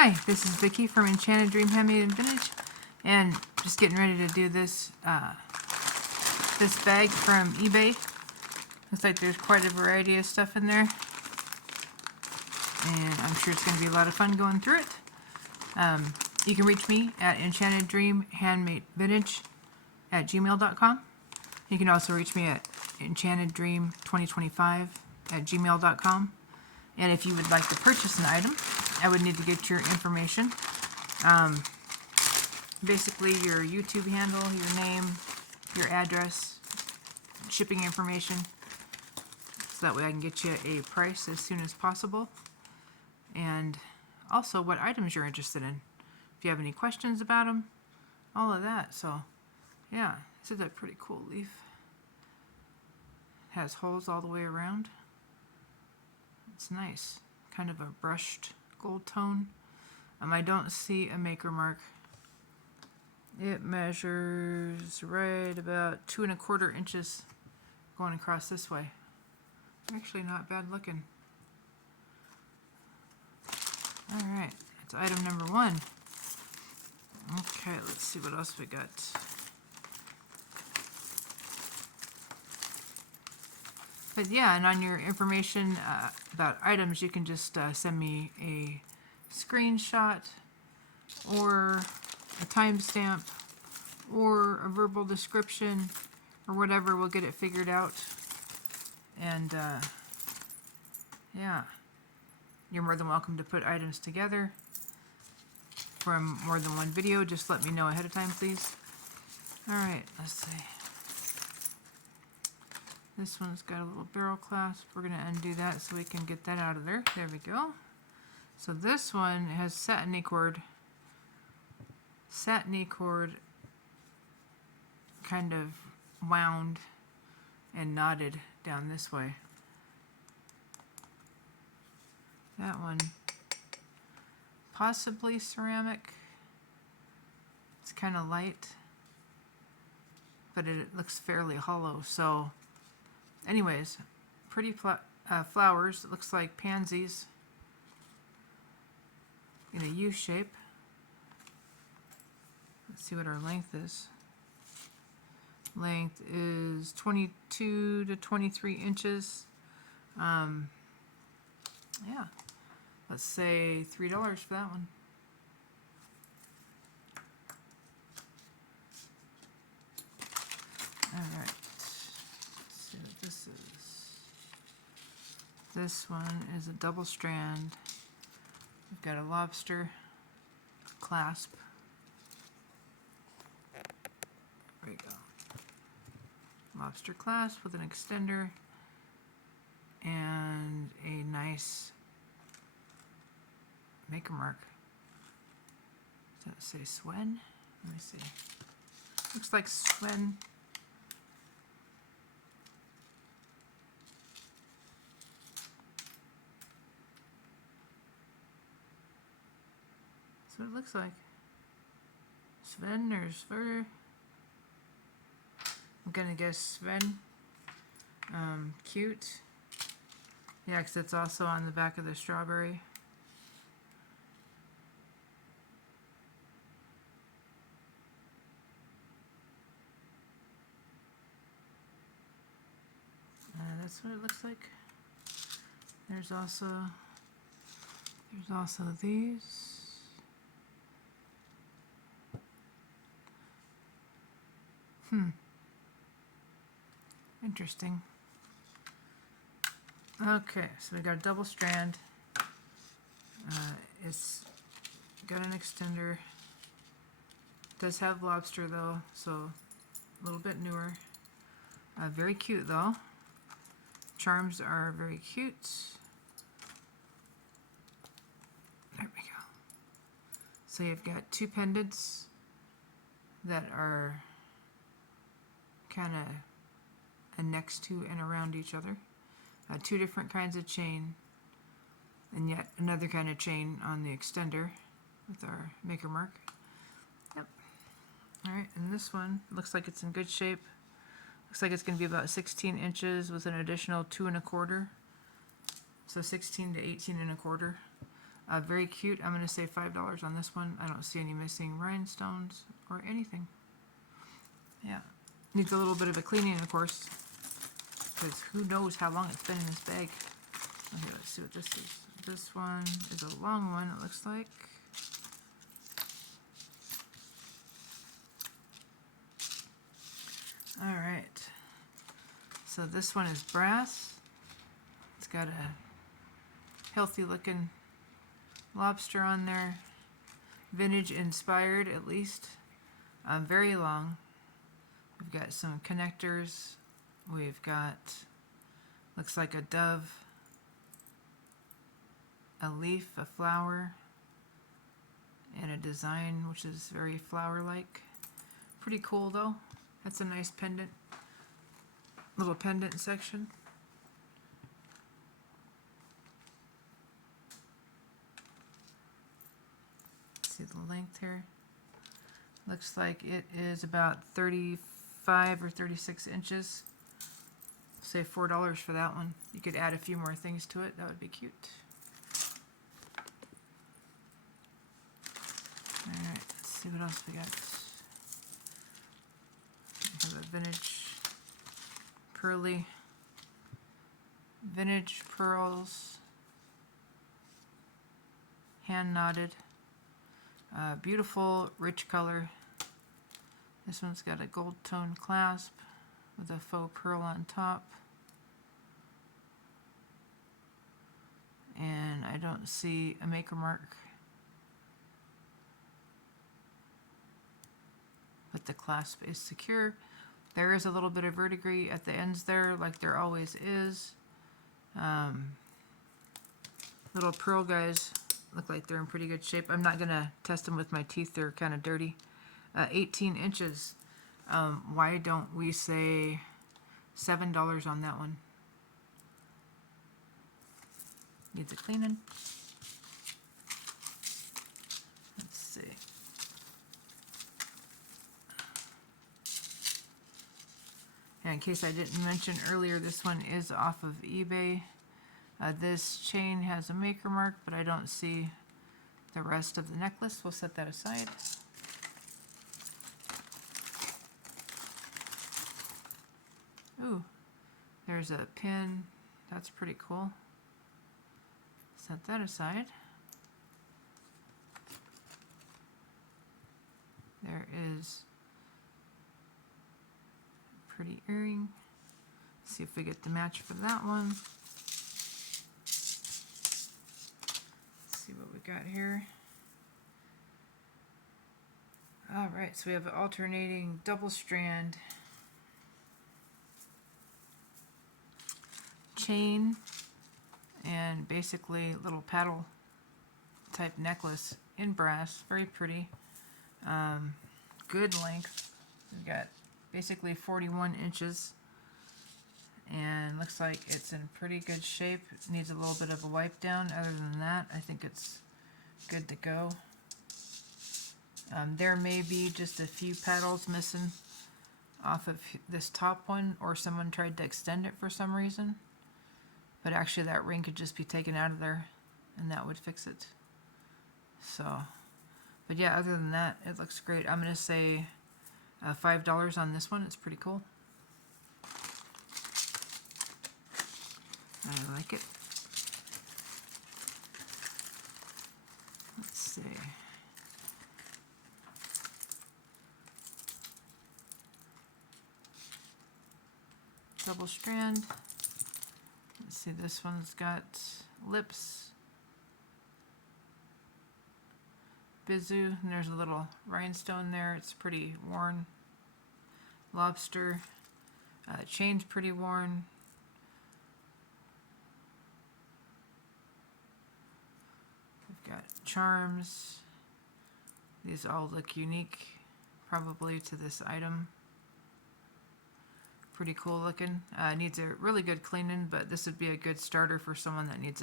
Hi, this is Vicky from Enchanted Dream Handmade and Vintage, and just getting ready to do this this bag from eBay. Looks like there's quite a variety of stuff in there, and I'm sure it's going to be a lot of fun going through it. You can reach me at enchanteddreamhandmadevintage@gmail.com. You can also reach me at enchanteddream2025@gmail.com. And if you would like to purchase an item, I would need to get your information. Basically your YouTube handle, your name, your address, shipping information, so that way I can get you a price as soon as possible. And also what items you're interested in. If you have any questions about them, all of that. So yeah, this is a pretty cool leaf. Has holes all the way around. It's nice. Kind of a brushed gold tone. I don't see a maker mark. It measures right about 2 1/4 inches going across this way. Actually not bad looking. Alright, that's item number 1. Okay, let's see what else we got. But yeah, and on your information about items, you can just send me a screenshot or a timestamp or a verbal description or whatever. We'll get it figured out. And yeah, you're more than welcome to put items together from more than one video. Just let me know ahead of time, please. Alright, let's see. This one's got a little barrel clasp. We're going to undo that so we can get that out of there. There we go. So this one has satiny cord. Satiny cord kind of wound and knotted down this way. That one, possibly ceramic. It's kind of light, but it looks fairly hollow. So anyways, pretty flowers. It looks like pansies in a U shape. Let's see what our length is. Length is 22 to 23 inches. Yeah, let's say $3 for that one. Alright, let's see what this is. This one is a double strand. We've got a lobster clasp. There we go. Lobster clasp with an extender and a nice maker mark. Does that say Swen? Let me see. Looks like Swen. That's what it looks like. Sven or Sver. I'm gonna guess Sven. Cute. Yeah, because it's also on the back of the strawberry. That's what it looks like. There's also these. Interesting. Okay, so we got a double strand. It's got an extender. It does have lobster though, so a little bit newer. Very cute though. Charms are very cute. There we go. So you've got two pendants that are kind of next to and around each other. Two different kinds of chain, and yet another kind of chain on the extender with our maker mark. Yep. Alright, and this one looks like it's in good shape. Looks like it's going to be about 16 inches with an additional 2 1/4. So 16 to 18 1/4. Very cute. I'm going to say $5 on this one. I don't see any missing rhinestones or anything. Yeah. Needs a little bit of a cleaning, of course, because who knows how long it's been in this bag. Okay, let's see what this is. This one is a long one, it looks like. All right. So this one is brass. It's got a healthy looking lobster on there. Vintage inspired, at least. Very long. We've got some connectors. We've got, looks like a dove, a leaf, a flower, and a design which is very flower-like. Pretty cool though. That's a nice pendant, little pendant section. See the length here. Looks like it is about 35 or 36 inches. Say $4 for that one. You could add a few more things to it. That would be cute. Alright, let's see what else we got. We have a vintage pearly, vintage pearls, hand knotted, beautiful rich color. This one's got a gold tone clasp with a faux pearl on top. And I don't see a maker mark. But the clasp is secure. There is a little bit of verdigris at the ends there, like there always is. Little pearl guys look like they're in pretty good shape. I'm not gonna test them with my teeth, they're kind of dirty. 18 inches. Why don't we say $7 on that one? Needs a cleaning. Let's see. And in case I didn't mention earlier, this one is off of eBay. This chain has a maker mark, but I don't see the rest of the necklace. We'll set that aside. Ooh, there's a pin. That's pretty cool. Set that aside. There is a pretty earring. Let's see if we get the match for that one. Let's see what we got here. All right, so we have an alternating double strand chain and basically little paddle type necklace in brass. Very pretty. Good length. We've got basically 41 inches and looks like it's in pretty good shape. It needs a little bit of a wipe down. Other than that, I think it's good to go. There may be just a few petals missing off of this top one, or someone tried to extend it for some reason. But actually that ring could just be taken out of there and that would fix it. So, but yeah, other than that, it looks great. I'm going to say $5 on this one. It's pretty cool. I like it. Let's see. Double strand. Let's see, this one's got lips, bizu, and there's a little rhinestone there. It's pretty worn. Lobster. Chain's pretty worn. We've got charms. These all look unique, probably to this item. Pretty cool looking. Needs a really good cleaning, but this would be a good starter for someone that needs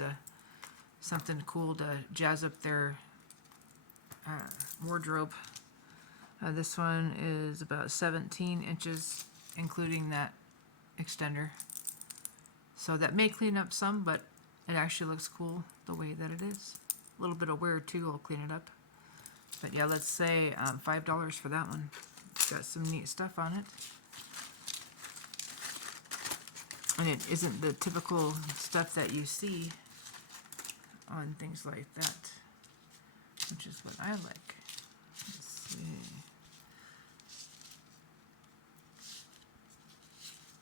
something cool to jazz up their wardrobe. This one is about 17 inches, including that extender. So that may clean up some, but it actually looks cool the way that it is. A little bit of wear too, I'll clean it up. But yeah, let's say $5 for that one. It's got some neat stuff on it. And it isn't the typical stuff that you see on things like that, which is what I like. Let's see.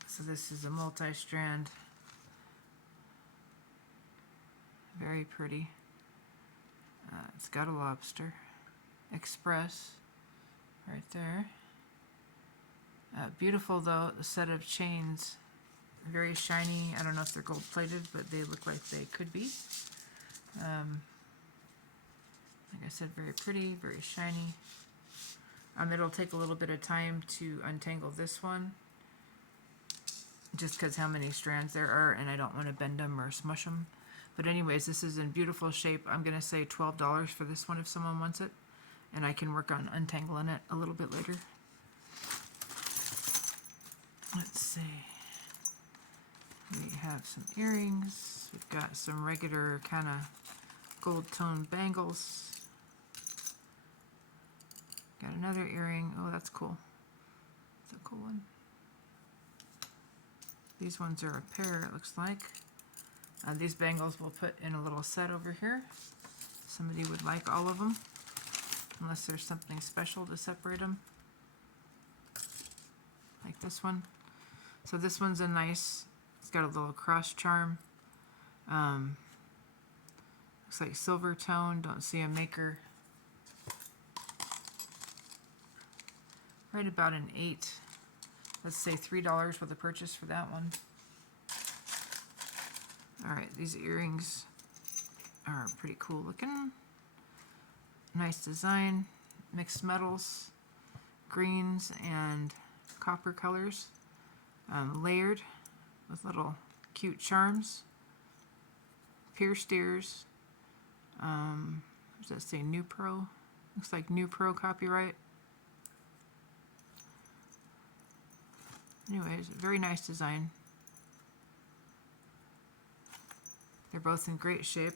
So this is a multi-strand. Very pretty. It's got a lobster. Express right there. Beautiful though, the set of chains. Very shiny. I don't know if they're gold plated, but they look like they could be. Like I said, very pretty, very shiny. It'll take a little bit of time to untangle this one, just because how many strands there are, and I don't want to bend them or smush them. But anyways, this is in beautiful shape. I'm going to say $12 for this one if someone wants it, and I can work on untangling it a little bit later. Let's see. We have some earrings. We've got some regular kind of gold tone bangles. Got another earring. Oh, that's cool. That's a cool one. These ones are a pair, it looks like. These bangles we'll put in a little set over here. Somebody would like all of them, unless there's something special to separate them. Like this one. So this one's a nice, it's got a little cross charm. Looks like silver tone, don't see a maker. Right about an 8. Let's say $3 for the purchase for that one. Alright, these earrings are pretty cool looking. Nice design, mixed metals, greens and copper colors, layered with little cute charms, pierced ears. Does that say New Pro? Looks like New Pro copyright. Anyways, very nice design. They're both in great shape.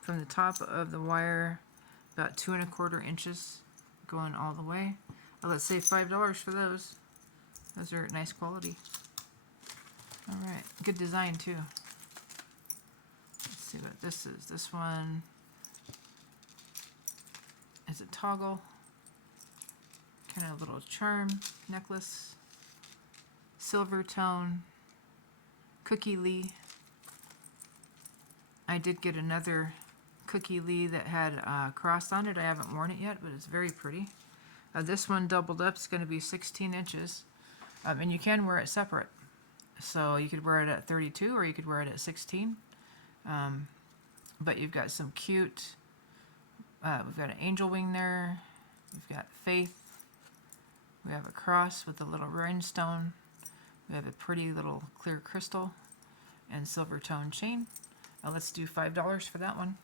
From the top of the wire, about 2 1/4 inches going all the way. Let's say $5 for those. Those are nice quality. Alright, good design too. Let's see what this is. This one is a toggle. Kind of a little charm necklace. Silver tone. Cookie Lee. I did get another Cookie Lee that had a cross on it. I haven't worn it yet, but it's very pretty. This one doubled up. It's going to be 16 inches. And you can wear it separate. So you could wear it at 32 or you could wear it at 16. But you've got some cute, we've got an angel wing there. We've got Faith. We have a cross with a little rhinestone. We have a pretty little clear crystal and silver tone chain. Let's do $5 for that one.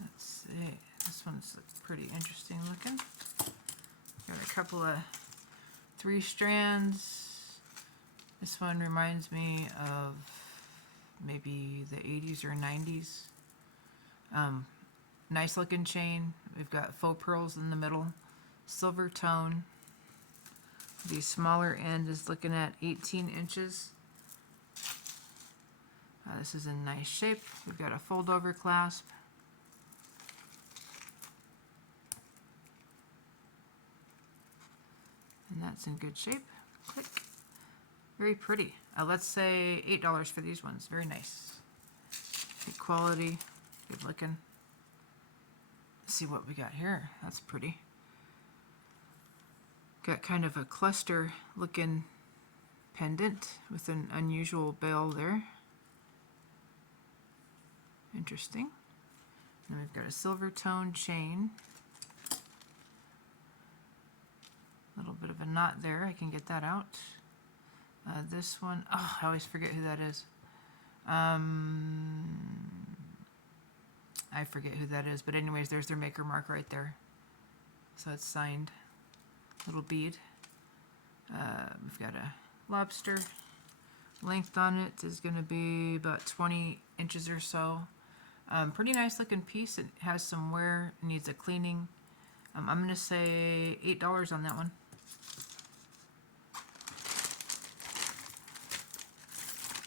Let's see. This one's pretty interesting looking. Got a couple of 3 strands. This one reminds me of maybe the 80s or 90s. Nice looking chain. We've got faux pearls in the middle. Silver tone. The smaller end is looking at 18 inches. This is in nice shape. We've got a fold over clasp. And that's in good shape. Click. Very pretty. Let's say $8 for these ones. Very nice. Good quality. Good looking. Let's see what we got here. That's pretty. Got kind of a cluster looking pendant with an unusual bell there. Interesting. And we've got a silver tone chain. A little bit of a knot there. I can get that out. This one, oh, I always forget who that is. I forget who that is, but anyways, there's their maker mark right there. So it's signed. Little bead. We've got a lobster. Length on it is going to be about 20 inches or so. Pretty nice looking piece. It has some wear, needs a cleaning. I'm going to say $8 on that one.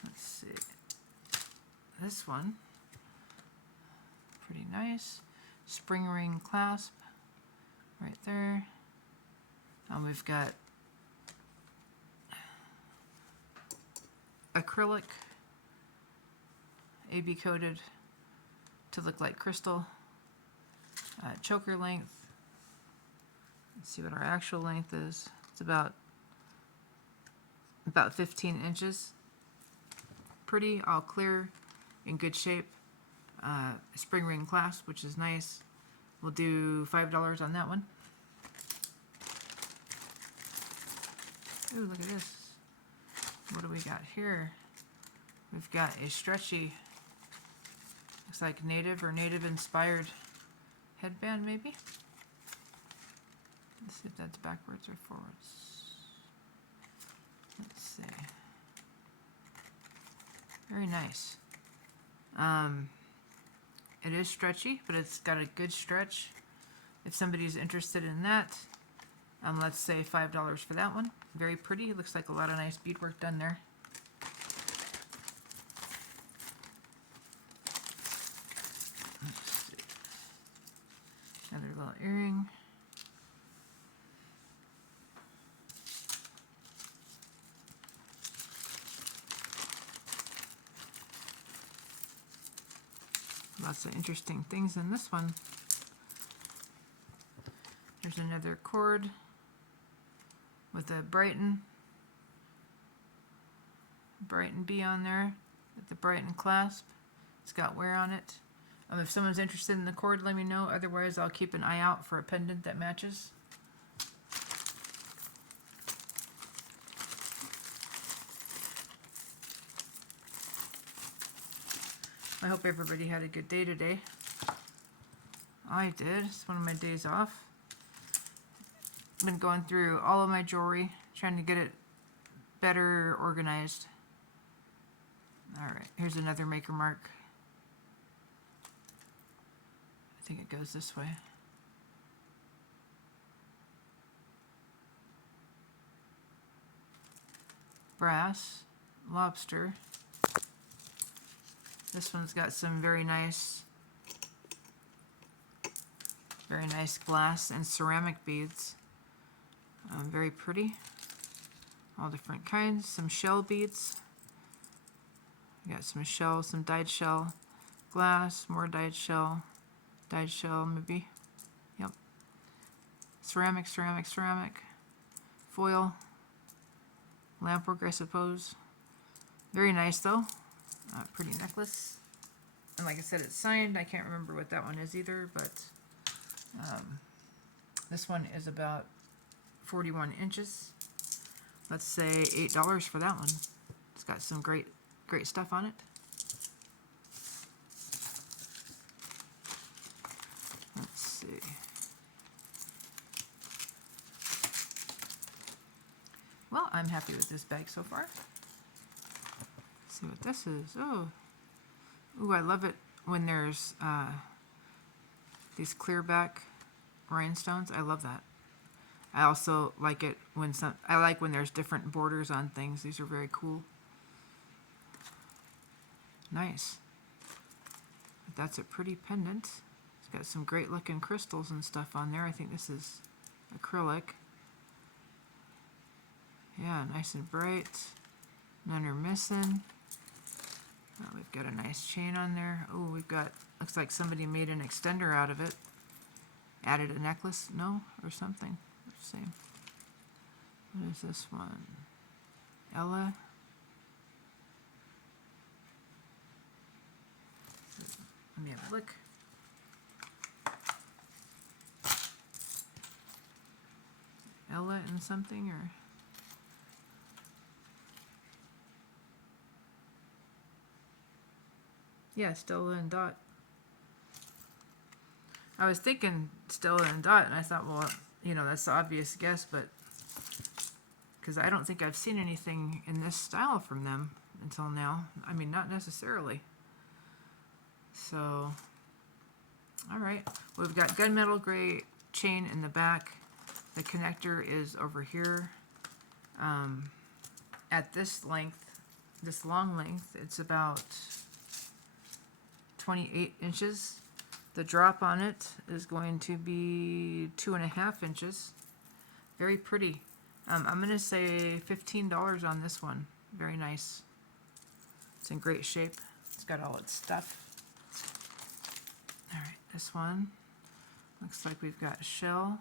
Let's see. This one, pretty nice. Spring ring clasp right there. We've got acrylic, AB coated to look like crystal. Choker length. Let's see what our actual length is. It's about 15 inches. Pretty, all clear, in good shape. Spring ring clasp, which is nice. We'll do $5 on that one. Ooh, look at this. What do we got here? We've got a stretchy, looks like native or native inspired headband maybe. Let's see if that's backwards or forwards. Let's see. Very nice. It is stretchy, but it's got a good stretch. If somebody's interested in that, let's say $5 for that one. Very pretty. Looks like a lot of nice beadwork done there. Let's see. Another little earring. Lots of interesting things in this one. There's another cord with a Brighton bee on there with the Brighton clasp. It's got wear on it. If someone's interested in the cord, let me know. Otherwise, I'll keep an eye out for a pendant that matches. I hope everybody had a good day today. I did. It's one of my days off. I've been going through all of my jewelry, trying to get it better organized. Alright, here's another maker mark. I think it goes this way. Brass, lobster. This one's got some very nice glass and ceramic beads. Very pretty. All different kinds. Some shell beads. We got some shell, some dyed shell, glass, more dyed shell maybe. Yep. Ceramic, ceramic, ceramic. Foil. Lampwork, I suppose. Very nice though. Pretty necklace. And like I said, it's signed. I can't remember what that one is either, but this one is about 41 inches. Let's say $8 for that one. It's got some great stuff on it. Let's see. Well, I'm happy with this bag so far. Let's see what this is. Ooh, I love it when there's these clear back rhinestones. I love that. I also like it when when there's different borders on things. These are very cool. Nice. That's a pretty pendant. It's got some great looking crystals and stuff on there. I think this is acrylic. Yeah, nice and bright. None are missing. We've got a nice chain on there. Oh, we've got, looks like somebody made an extender out of it. Added a necklace, no, or something. Let's see. What is this one? Ella. Let me have a look. Ella and something, or? Yeah, Stella and Dot. I was thinking Stella and Dot, and I thought, well, you know, that's the obvious guess, but because I don't think I've seen anything in this style from them until now. I mean, not necessarily. So, all right. We've got gunmetal gray chain in the back. The connector is over here. At this length, this long length, it's about 28 inches. The drop on it is going to be 2.5 inches. Very pretty. I'm going to say $15 on this one. Very nice. It's in great shape. It's got all its stuff. All right, this one looks like we've got a shell.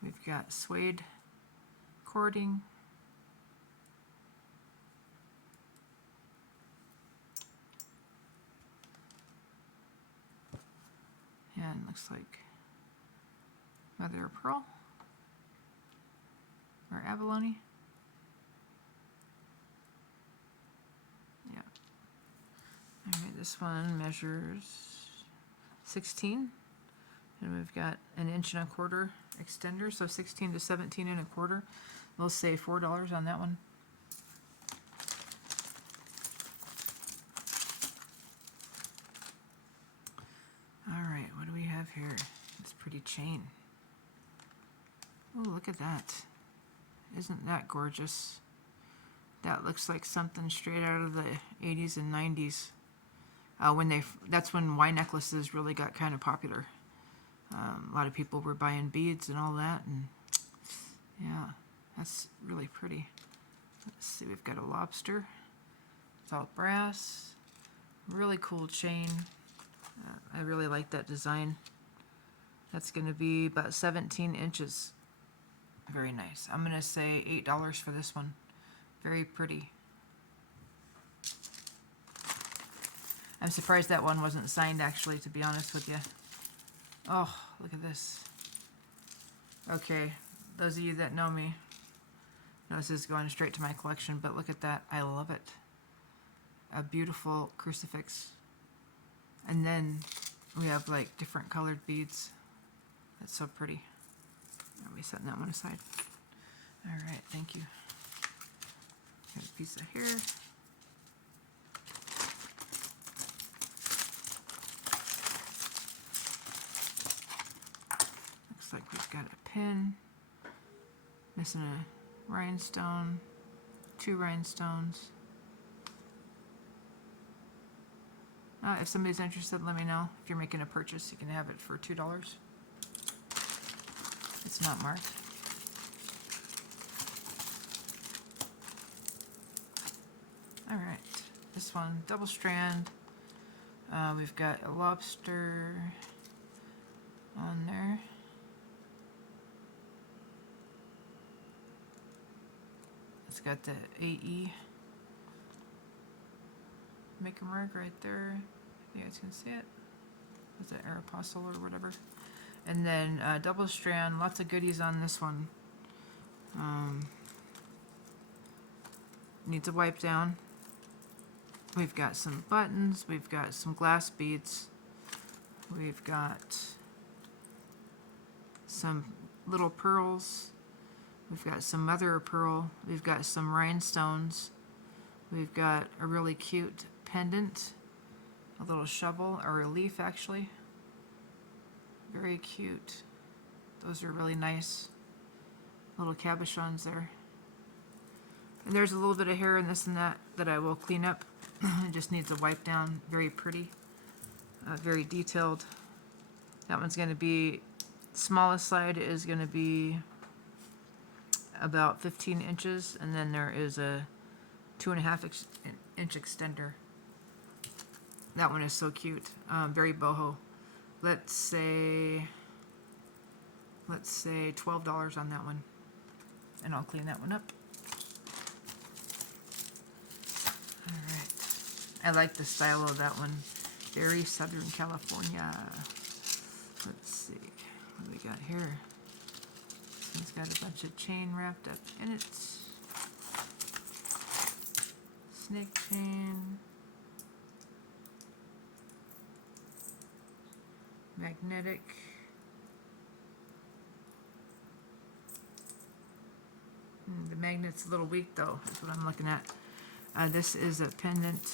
We've got suede cording. And looks like mother of pearl or abalone. Yeah. All right, this one measures 16, and we've got an 1.25 inch extender, so 16 to 17.25. We'll say $4 on that one. All right, what do we have here? It's pretty chain. Oh, look at that. Isn't that gorgeous? That looks like something straight out of the 80s and 90s. That's when Y necklaces really got kind of popular. A lot of people were buying beads and all that, and yeah, that's really pretty. Let's see, we've got a lobster. It's all brass. Really cool chain. I really like that design. That's going to be about 17 inches. Very nice. I'm going to say $8 for this one. Very pretty. I'm surprised that one wasn't signed, actually, to be honest with you. Oh, look at this. Okay, those of you that know me know this is going straight to my collection, but look at that. I love it. A beautiful crucifix. And then we have like different colored beads. That's so pretty. Are we setting that one aside? All right, thank you. Got a piece of hair. Looks like we've got a pin. Missing a rhinestone. 2 rhinestones. If somebody's interested, let me know. If you're making a purchase, you can have it for $2. It's not marked. All right, this one, double strand. We've got a lobster on there. It's got the AE maker mark right there. You guys can see it. It's an Aeropostale or whatever. And then double strand, lots of goodies on this one. Needs a wipe down. We've got some buttons, we've got some glass beads, we've got some little pearls, we've got some mother of pearl, we've got some rhinestones, we've got a really cute pendant, a little shovel, or a leaf actually. Very cute. Those are really nice. Little cabochons there. And there's a little bit of hair in this and that I will clean up. It just needs a wipe down. Very pretty. Very detailed. That one's going to be, smallest side is going to be about 15 inches. And then there is a 2.5 inch extender. That one is so cute. Very boho. Let's say $12 on that one. And I'll clean that one up. Alright. I like the style of that one. Very Southern California. Let's see. What do we got here? This one's got a bunch of chain wrapped up in it. Snake chain. Magnetic. magnet's a little weak though, is what I'm looking at. This is a pendant.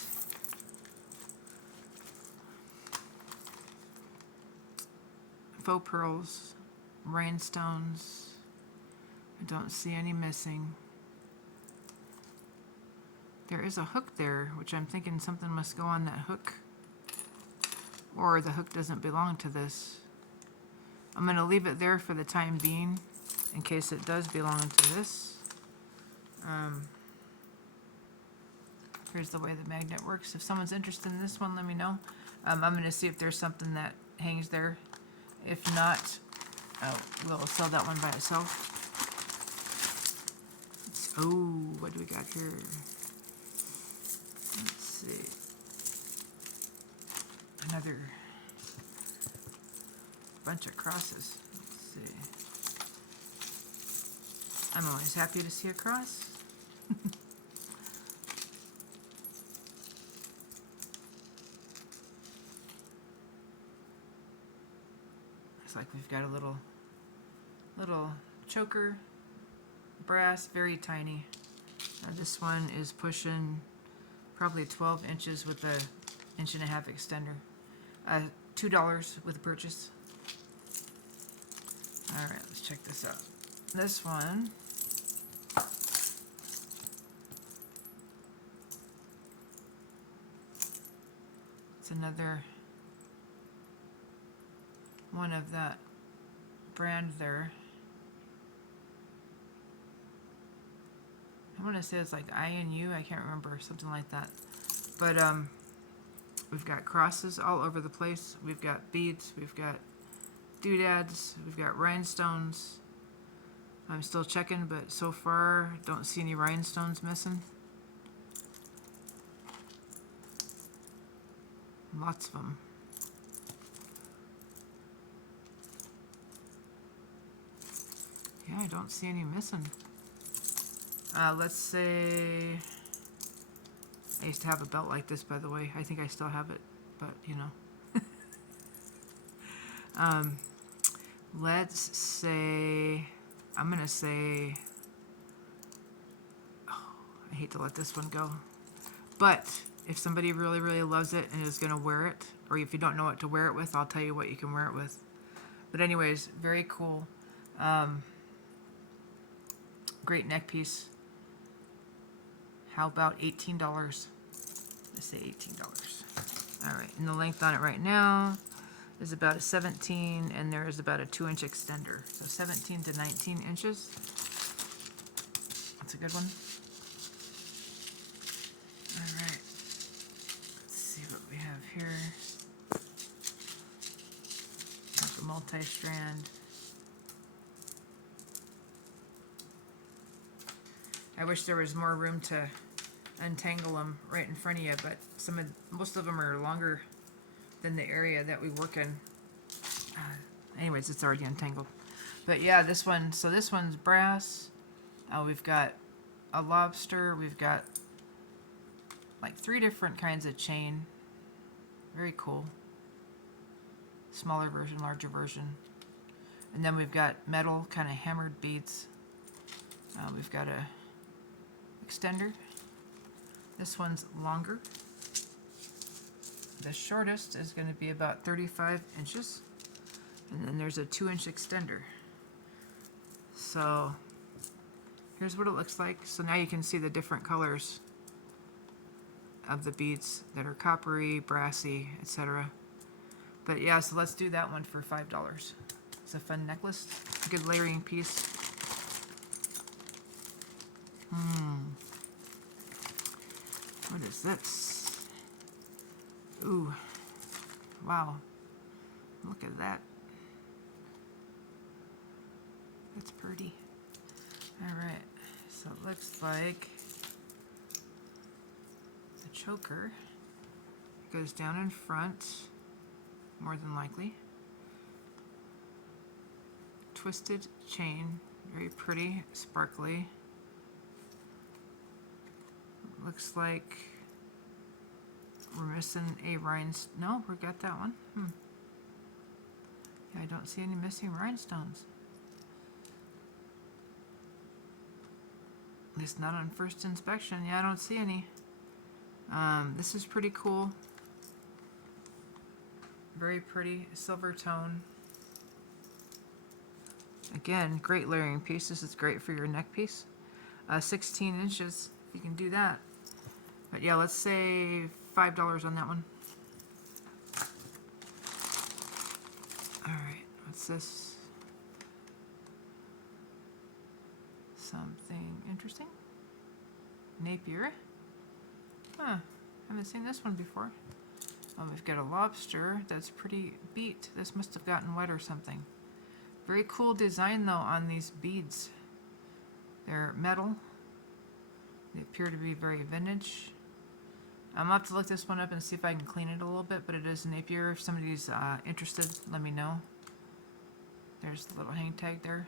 Faux pearls, rhinestones. I don't see any missing. There is a hook there, which I'm thinking something must go on that hook. Or the hook doesn't belong to this. I'm going to leave it there for the time being, in case it does belong to this. Here's the way the magnet works. If someone's interested in this one, let me know. I'm going to see if there's something that hangs there. If not, we'll sell that one by itself. Oh, what do we got here? Let's see. Another bunch of crosses. Let's see. I'm always happy to see a cross. Looks like we've got a little choker, brass, very tiny. This one is pushing probably 12 inches with a 1.5 inch extender. $2 with a purchase. All right, let's check this out. This one it's another one of that brand there. I want to say it's like INU, I can't remember, something like that. But we've got crosses all over the place. We've got beads, we've got doodads, we've got rhinestones. I'm still checking, but so far don't see any rhinestones missing. Lots of them. Yeah, I don't see any missing. Let's say, I used to have a belt like this, by the way. I think I still have it, but you know. Let's say, I'm gonna say, oh, I hate to let this one go, but if somebody really, really loves it and is gonna wear it, or if you don't know what to wear it with, I'll tell you what you can wear it with. But anyways, very cool. Great neck piece. How about $18? Let's say $18. All right, and the length on it right now is about a 17, and there is about a 2-inch extender. So 17 to 19 inches. That's a good one. All right, let's see what we have here. Got the multi-strand. I wish there was more room to untangle them right in front of you, but most of them are longer than the area that we work in. Anyways, it's already untangled. But yeah, this one, so this one's brass. We've got a lobster. We've got like 3 different kinds of chain. Very cool. Smaller version, larger version. And then we've got metal, kind of hammered beads. We've got a extender. This one's longer. The shortest is going to be about 35 inches. And then there's a 2-inch extender. So here's what it looks like. So now you can see the different colors of the beads that are coppery, brassy, etc. But yeah, so let's do that one for $5. It's a fun necklace. Good layering piece. What is this? Ooh. Wow. Look at that. That's pretty. Alright. So it looks like the choker goes down in front, more than likely. Twisted chain. Very pretty, sparkly. Looks like we're missing a rhinestone. No, we got that one. Yeah, I don't see any missing rhinestones. guess not on first inspection. Yeah, I don't see any. This is pretty cool. Very pretty silver tone. Again, great layering piece. This is great for your neck piece. 16 inches, you can do that. But yeah, let's say $5 on that one. Alright, what's this? Something interesting? Napier? Huh, haven't seen this one before. Oh, we've got a lobster that's pretty beat. This must have gotten wet or something. Very cool design though on these beads. They're metal. They appear to be very vintage. I'm gonna have to look this one up and see if I can clean it a little bit, but it is Napier. If somebody's interested, let me know. There's the little hang tag there.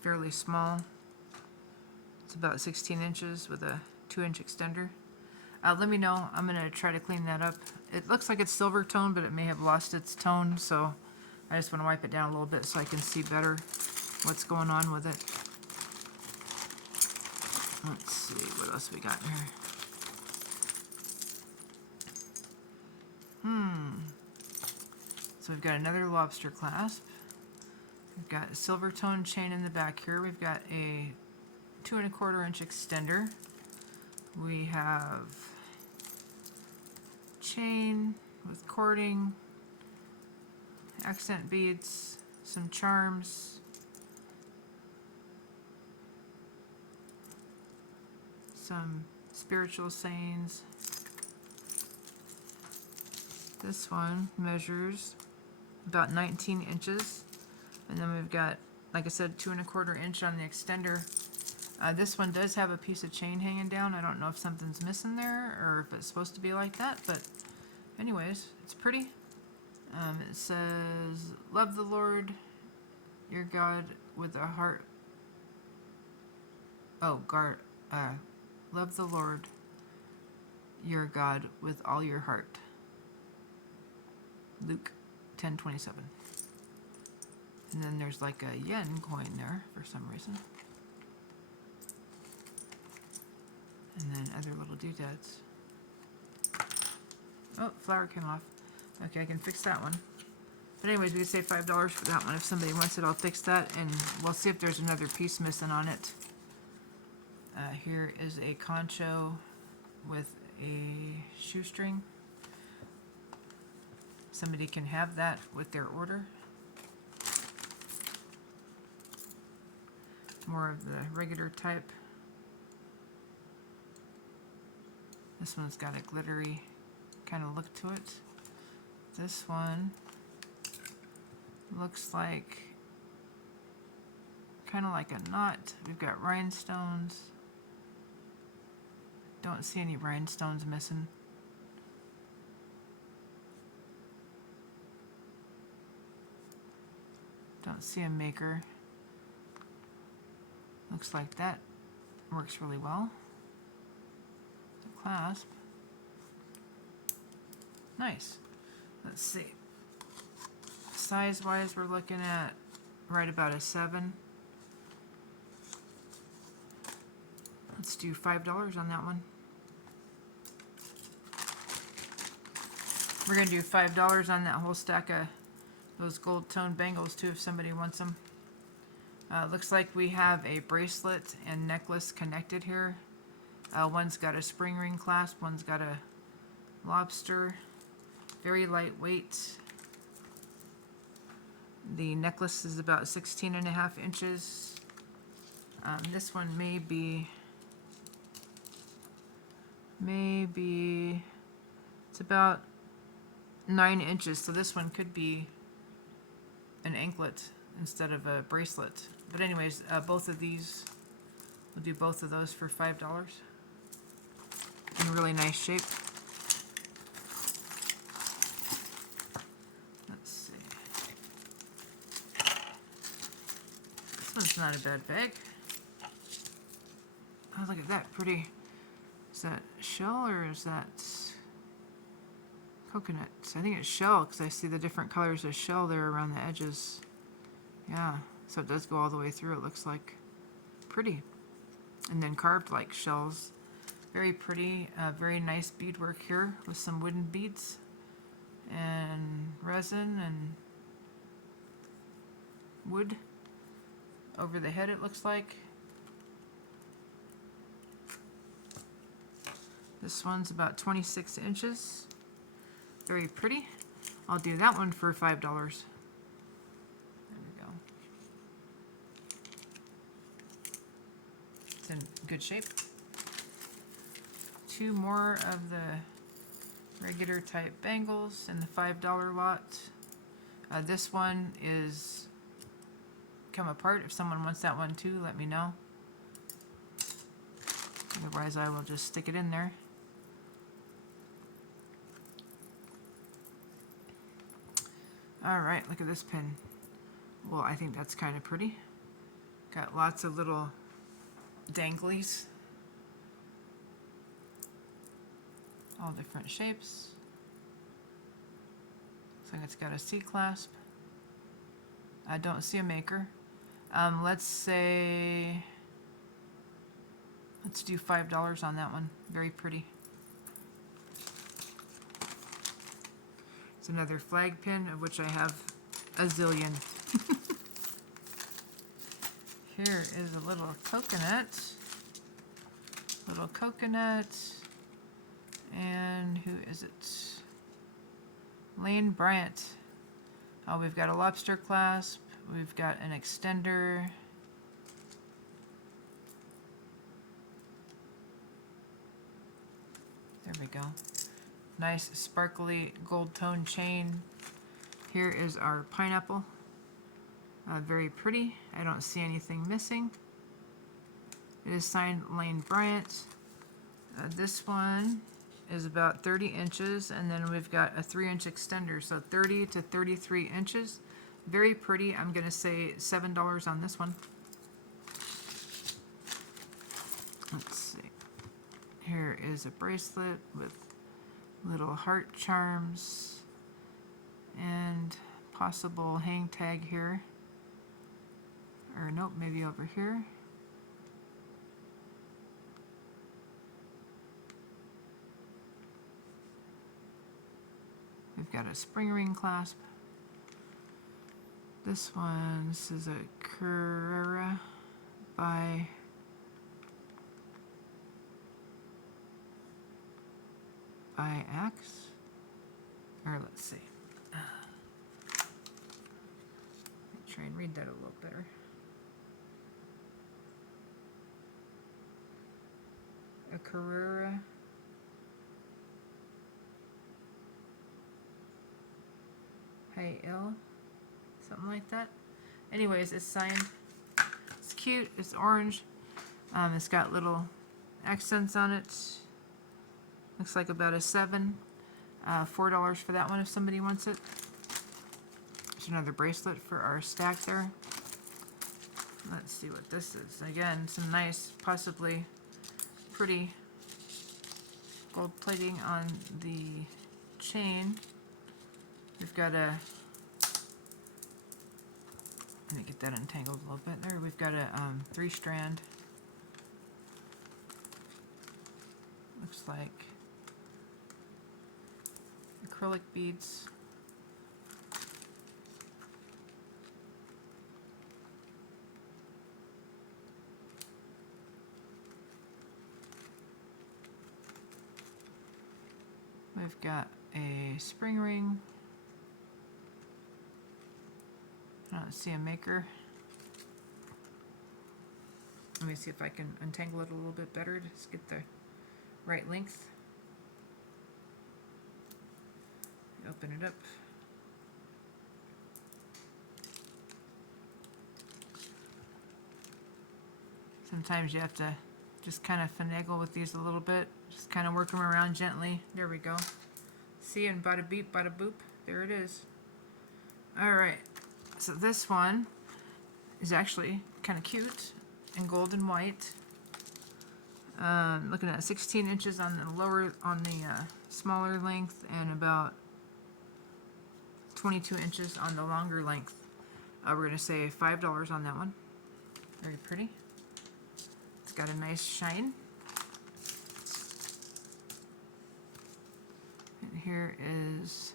Fairly small. It's about 16 inches with a 2-inch extender. Let me know. I'm going to try to clean that up. It looks like it's silver tone, but it may have lost its tone, so I just want to wipe it down a little bit so I can see better what's going on with it. Let's see, what else we got in here? So we've got another lobster clasp. We've got a silver tone chain in the back here. We've got a 2 1/4 inch extender. We have chain with cording, accent beads, some charms, some spiritual sayings. This one measures about 19 inches. And then we've got, like I said, 2 1/4 inch on the extender. This one does have a piece of chain hanging down. I don't know if something's missing there or if it's supposed to be like that, but anyways, it's pretty. It says, love the Lord your God with a heart. Oh, love the Lord your God with all your heart. Luke 10:27. And then there's like a yen coin there for some reason. And then other little doodads. Oh, flower came off. Okay, I can fix that one. But anyways, we can save $5 for that one. If somebody wants it, I'll fix that, and we'll see if there's another piece missing on it. Here is a concho with a shoestring. Somebody can have that with their order. More of the regular type. This one's got a glittery kind of look to it. This one looks like kind of like a knot. We've got rhinestones. Don't see any rhinestones missing. Don't see a maker. Looks like that works really well. The clasp. Nice. Let's see. Size-wise, we're looking at right about a 7. Let's do $5 on that one. We're going to do $5 on that whole stack of those gold tone bangles too if somebody wants them. Looks like we have a bracelet and necklace connected here. One's got a spring ring clasp, one's got a lobster. Very lightweight. The necklace is about 16.5 inches. This one maybe it's about 9 inches, so this one could be an anklet instead of a bracelet. But anyways, both of these, we'll do both of those for $5. In really nice shape. Let's see. This one's not a bad bag. Oh, look at that, pretty. Is that shell or is that coconut? I think it's shell because I see the different colors of shell there around the edges. Yeah, so it does go all the way through, it looks like. pretty. And then carved like shells. Very pretty, very nice beadwork here with some wooden beads and resin and wood over the head, it looks like. This one's about 26 inches. Very pretty. I'll do that one for $5. There we go. It's in good shape. Two more of the regular type bangles in the $5 lot. This one is come apart. If someone wants that one too, let me know. Otherwise, I will just stick it in there. Alright, look at this pin. Well, I think that's kind of pretty. Got lots of little danglies. All different shapes. Looks like it's got a C-clasp. I don't see a maker. Let's say, let's do $5 on that one. Very pretty. It's another flag pin, of which I have a zillion. Here is a little coconut. Little coconut. And who is it? Lane Bryant. Oh, we've got a lobster clasp. We've got an extender. There we go. Nice sparkly gold tone chain. Here is our pineapple. Very pretty. I don't see anything missing. It is signed Lane Bryant. This one is about 30 inches, and then we've got a 3-inch extender, so 30 to 33 inches. Very pretty. I'm going to say $7 on this one. Let's see. Here is a bracelet with little heart charms and possible hang tag here. Or nope, maybe over here. We've got a spring ring clasp. This is a Carrera by Axe. Or let's see. Let me try and read that a little better. A Carrera L, something like that. Anyways, it's signed. It's cute. It's orange. It's got little accents on it. Looks like about a 7. $4 for that one if somebody wants it. There's another bracelet for our stack there. Let's see what this is. Again, some nice, possibly pretty gold plating on the chain. We've got a, let me get that untangled a little bit there. We've got a 3-strand, looks like acrylic beads. We've got a spring ring. I don't see a maker. Let me see if I can untangle it a little bit better to get the right length. Open it up. Sometimes you have to just kind of finagle with these a little bit. Just kind of work them around gently. There we go. See, and bada beep, bada boop. There it is. Alright. So this one is actually kind of cute in gold and white. Looking at 16 inches on the smaller length and about 22 inches on the longer length. We're going to say $5 on that one. Very pretty. It's got a nice shine. And here is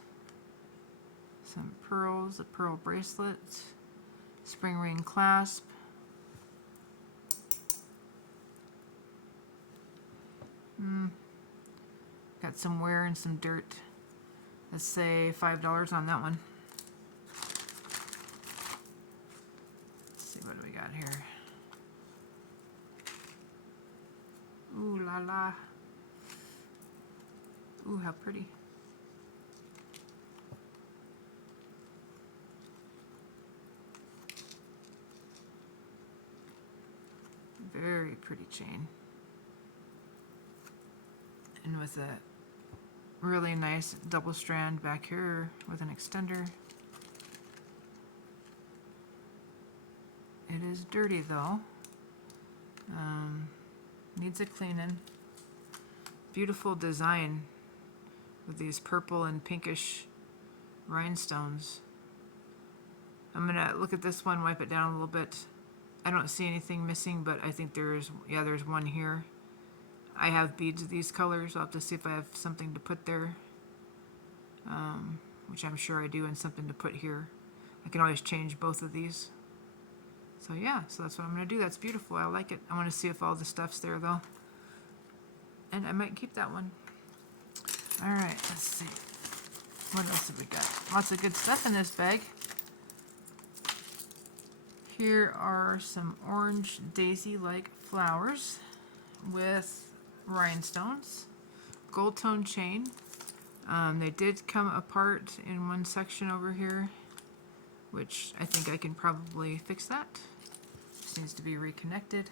some pearls, a pearl bracelet, spring ring clasp. Got some wear and some dirt. Let's say $5 on that one. Let's see, what do we got here? Ooh la la. Ooh, how pretty. Very pretty chain. And with a really nice double strand back here with an extender. It is dirty though. Needs a cleaning. Beautiful design with these purple and pinkish rhinestones. I'm gonna look at this one, wipe it down a little bit. I don't see anything missing, but I think there's one here. I have beads of these colors. I'll have to see if I have something to put there, which I'm sure I do, and something to put here. I can always change both of these. So yeah, so that's what I'm gonna do. That's beautiful. I like it. I want to see if all the stuff's there though, and I might keep that one. All right, let's see. What else have we got? Lots of good stuff in this bag. Here are some orange daisy-like flowers with rhinestones, gold tone chain. They did come apart in one section over here, which I think I can probably fix that. Just needs to be reconnected.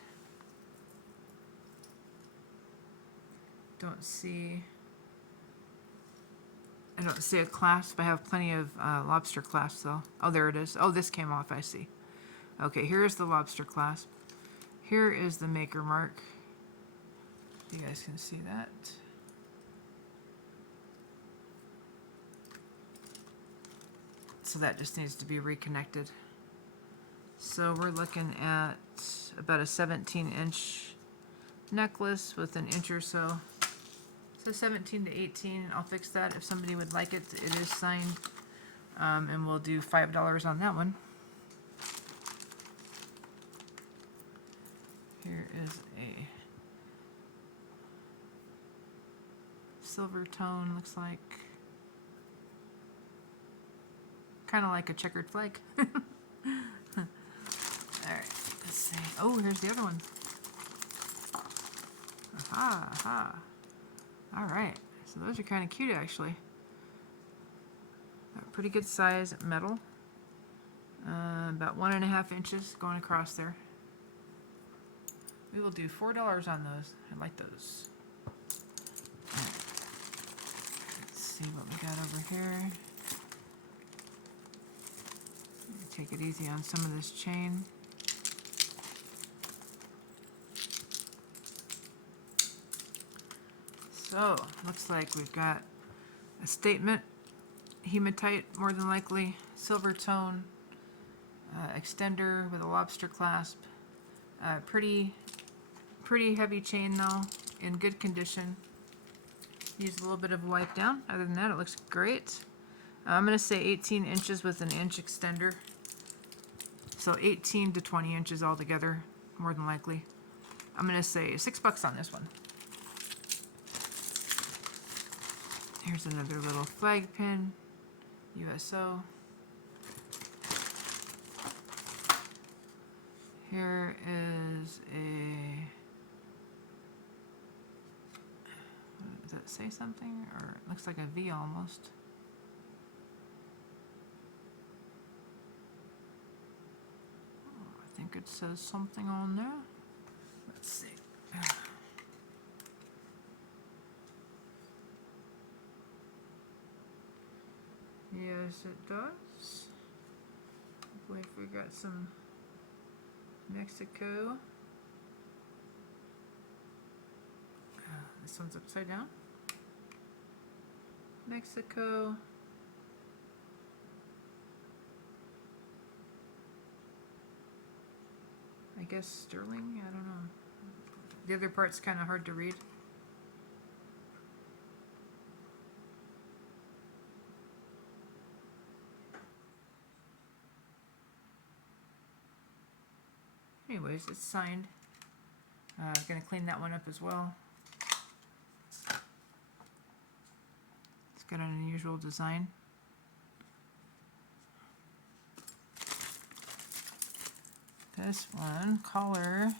I don't see a clasp. I have plenty of lobster clasps though. Oh, there it is. Oh, this came off, I see. Okay, here's the lobster clasp. Here is the maker mark. You guys can see that. So that just needs to be reconnected. So we're looking at about a 17-inch necklace with an inch or so. So 17 to 18. I'll fix that if somebody would like it. It is signed. And we'll do $5 on that one. Here is a silver tone, looks like. Kind of like a checkered flag. Alright, let's see. Oh, here's the other one. Aha, aha. Alright, so those are kind of cute actually. Pretty good size metal. About 1.5 inches going across there. We will do $4 on those. I like those. Right. Let's see what we got over here. Take it easy on some of this chain. So, looks like we've got a statement, hematite more than likely, silver tone, extender with a lobster clasp. Pretty heavy chain though, in good condition. Use a little bit of wipe down. Other than that, it looks great. I'm going to say 18 inches with an inch extender. So 18 to 20 inches altogether, more than likely. I'm going to say $6 on this one. Here's another little flag pin, USO. Here is a, does that say something? Or it looks like a V almost. I think it says something on there. Let's see. Yes, it does. I believe we got some Mexico. This one's upside down. Mexico. I guess sterling, I don't know. The other part's kind of hard to read. Anyways, it's signed. Gonna clean that one up as well. It's got an unusual design. This one, collar,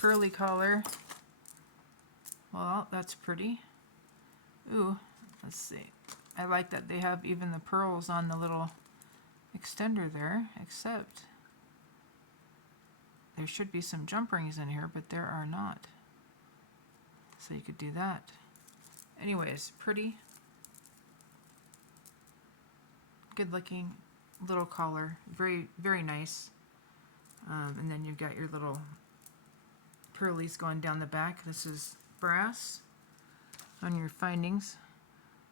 pearly collar. Well, that's pretty. Ooh, let's see. I like that they have even the pearls on the little extender there, except there should be some jump rings in here, but there are not. So you could do that. Anyways, pretty. Good looking little collar. Very, very nice. And then you've got your little pearlies going down the back. This is brass on your findings.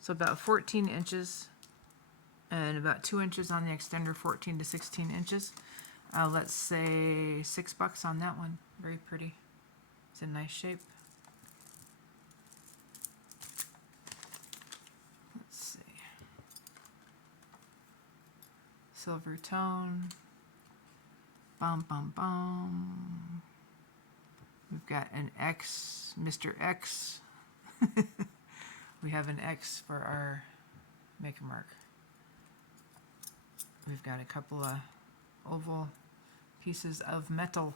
So about 14 inches and about 2 inches on the extender, 14 to 16 inches. Let's say $6 on that one. Very pretty. It's in nice shape. Let's see. Silver tone. Bum, bum, bum. We've got an X, Mr. X. We have an X for our maker mark. We've got a couple of oval pieces of metal.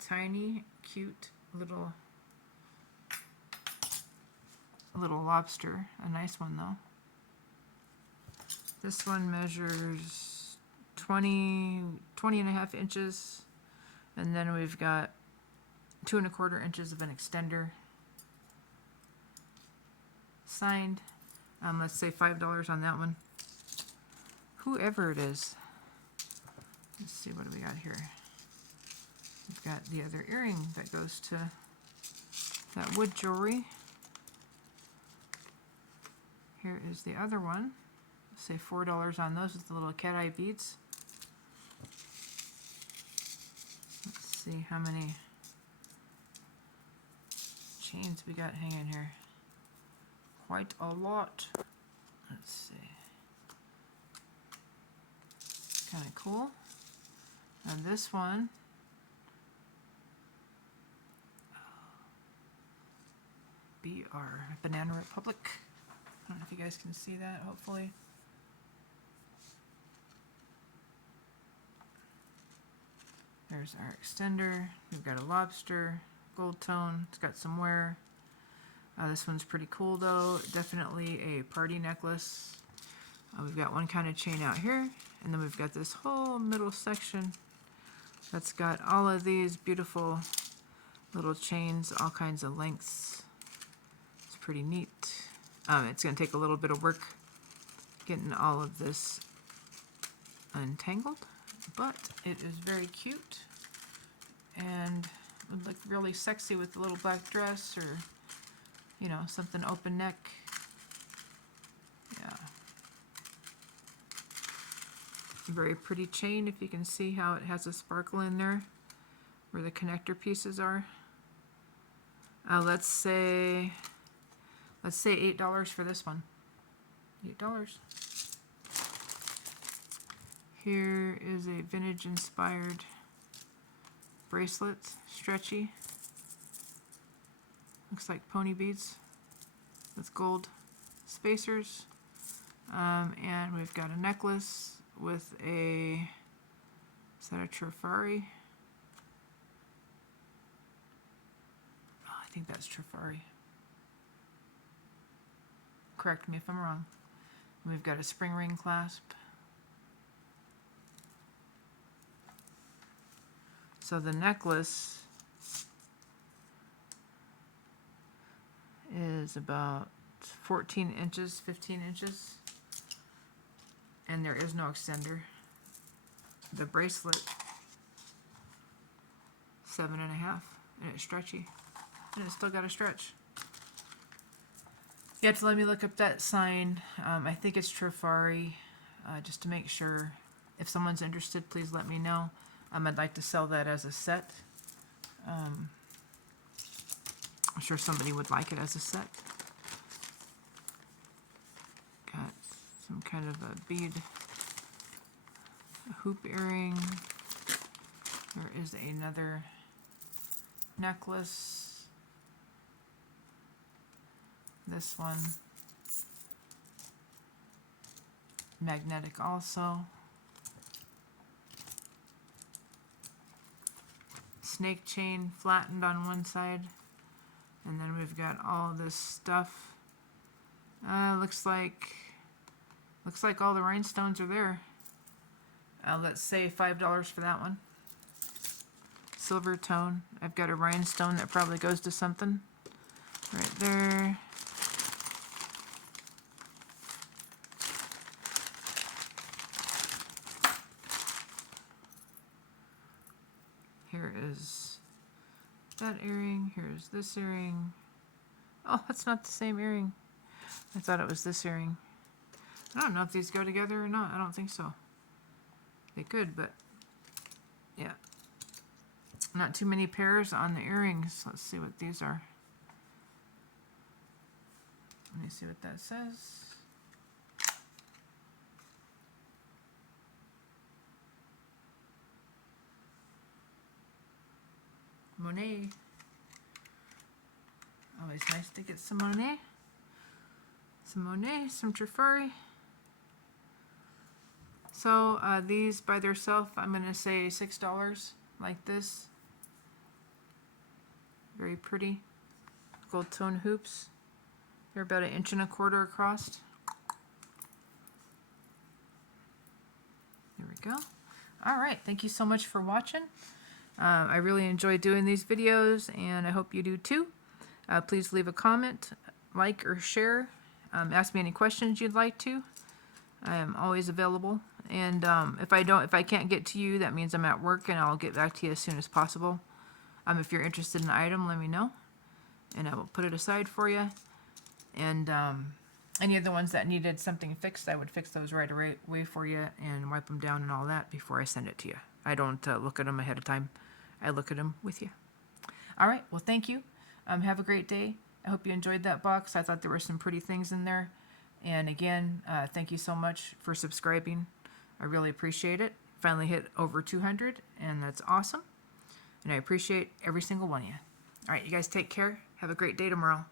Tiny, cute little lobster. A nice one though. This one measures 20 and a half inches. And then we've got 2 1/4 inches of an extender. Signed. Let's say $5 on that one. Whoever it is. Let's see, what do we got here? We've got the other earring that goes to that wood jewelry. Here is the other one. Let's say $4 on those with the little cat eye beads. Let's see how many chains we got hanging here. Quite a lot. Let's see. Kind of cool. And this one, BR, Banana Republic. I don't know if you guys can see that, hopefully. There's our extender. We've got a lobster, gold tone. It's got some wear. This one's pretty cool though. Definitely a party necklace. We've got one kind of chain out here, and then we've got this whole middle section that's got all of these beautiful little chains, all kinds of lengths. It's pretty neat. It's going to take a little bit of work getting all of this untangled, but it is very cute and would look really sexy with a little black dress, or you know, something open neck. Yeah. Very pretty chain, if you can see how it has a sparkle in there where the connector pieces are. Let's say $8 for this one. $8. Here is a vintage inspired bracelet, stretchy. Looks like pony beads with gold spacers. And we've got a necklace with a, is that a Trifari? Oh, I think that's Trifari. Correct me if I'm wrong. We've got a spring ring clasp. So the necklace is about 14 inches, 15 inches. And there is no extender. The bracelet, 7.5, and it's stretchy. And it's still got a stretch. You have to let me look up that sign. I think it's Trifari. just to make sure. If someone's interested, please let me know. I'd like to sell that as a set. I'm sure somebody would like it as a set. Got some kind of a bead, a hoop earring. There is another necklace. This one. Magnetic also. Snake chain flattened on one side. And then we've got all this stuff. Looks like all the rhinestones are there. Let's say $5 for that one. Silver tone. I've got a rhinestone that probably goes to something. Right there. Here is that earring. Here's this earring. Oh, that's not the same earring. I thought it was this earring. I don't know if these go together or not. I don't think so. They could, but yeah. Not too many pairs on the earrings. Let's see what these are. Let me see what that says. Monet. Always nice to get some Monet. Some Monet, some Trifari. So these by themselves, I'm going to say $6, like this. Very pretty. Gold tone hoops. They're about 1.25 inches across. There we go. All right, thank you so much for watching. I really enjoy doing these videos, and I hope you do too. Please leave a comment, like, or share. Ask me any questions you'd like to. I am always available. And if I can't get to you, that means I'm at work, and I'll get back to you as soon as possible. If you're interested in an item, let me know, and I will put it aside for you. And any of the ones that needed something fixed, I would fix those right away for you and wipe them down and all that before I send it to you. I don't look at them ahead of time. I look at them with you. All right. Well, thank you. Have a great day. I hope you enjoyed that box. I thought there were some pretty things in there. And again, thank you so much for subscribing. I really appreciate it. Finally hit over 200, and that's awesome. And I appreciate every single one of you. All right, you guys take care. Have a great day tomorrow.